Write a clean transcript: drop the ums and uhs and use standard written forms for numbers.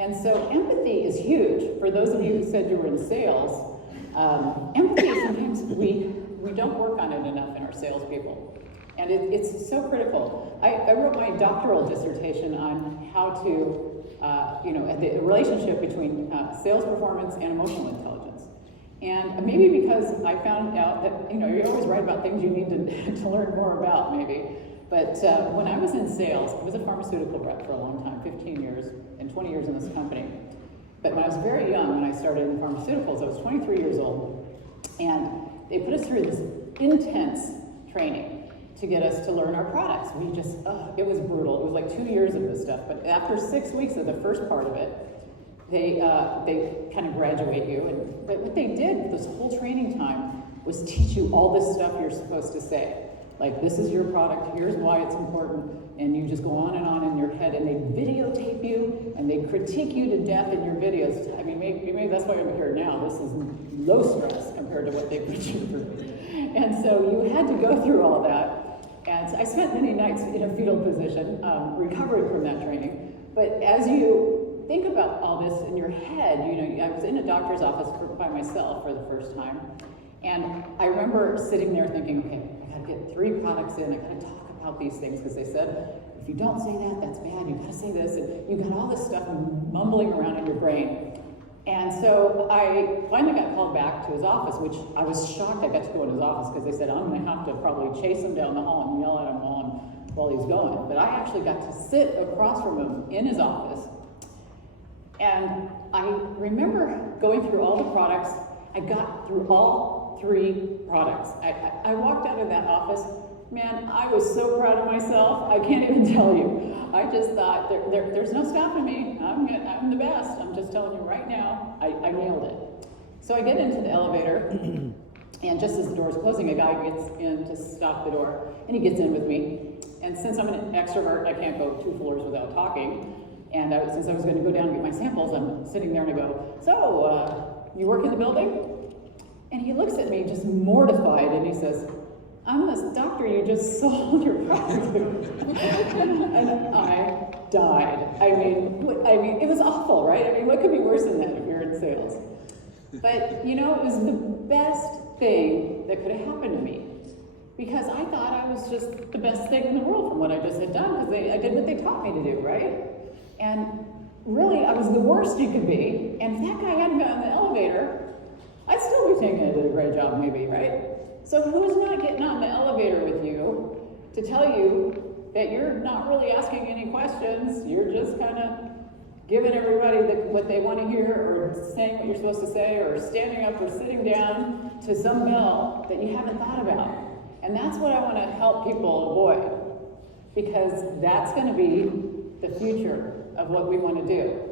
And so empathy is huge. For those of you who said you were in sales, empathy, sometimes we don't work on it enough in our salespeople. And it's so critical. I wrote my doctoral dissertation on how to, the relationship between sales performance and emotional intelligence. And maybe because I found out that, you always write about things you need to learn more about, maybe. But when I was in sales, I was a pharmaceutical rep for a long time, 15 years, and 20 years in this company. But when I was very young, when I started in pharmaceuticals, I was 23 years old. And they put us through this intense training to get us to learn our products. It was brutal. It was like 2 years of this stuff. But after 6 weeks of the first part of it, they kind of graduate you. But what they did this whole training time was teach you all this stuff you're supposed to say. Like, this is your product, here's why it's important, and you just go on in your head, and they videotape you, and they critique you to death in your videos. I mean, maybe that's why I'm here now. This is low stress compared to what they put you through. And so you had to go through all that. And I spent many nights in a fetal position, recovering from that training. But as you think about all this in your head, I was in a doctor's office by myself for the first time. And I remember sitting there thinking, okay, I gotta get 3 products in, I gotta talk about these things, because they said, if you don't say that, that's bad, you gotta say this, and you got all this stuff mumbling around in your brain. And so I finally got called back to his office, which I was shocked I got to go in his office, because they said, I'm gonna have to probably chase him down the hall and yell at him while he's going. But I actually got to sit across from him in his office. And I remember going through all the products. I got through all 3 products. I walked out of that office, man, I was so proud of myself, I can't even tell you. I just thought, there's no stopping me, I'm the best, I'm just telling you right now, I nailed it. So I get into the elevator, and just as the door's closing, a guy gets in to stop the door, and he gets in with me. And since I'm an extrovert, I can't go 2 floors without talking. And since I was gonna go down and get my samples, I'm sitting there and I go, so, you work in the building? And he looks at me just mortified, and he says, I'm this doctor you just sold your product to. And I died. I mean, it was awful, right? I mean, what could be worse than that if you're in sales? But, it was the best thing that could have happened to me, because I thought I was just the best thing in the world from what I just had done, because I did what they taught me to do, right? And really, I was the worst you could be, and if that guy hadn't gotten in the elevator, I'd still be thinking I did a great job, maybe, right? So who's not getting on the elevator with you to tell you that you're not really asking any questions, you're just kind of giving everybody what they want to hear, or saying what you're supposed to say, or standing up or sitting down to some bell that you haven't thought about. And that's what I want to help people avoid, because that's going to be the future of what we want to do.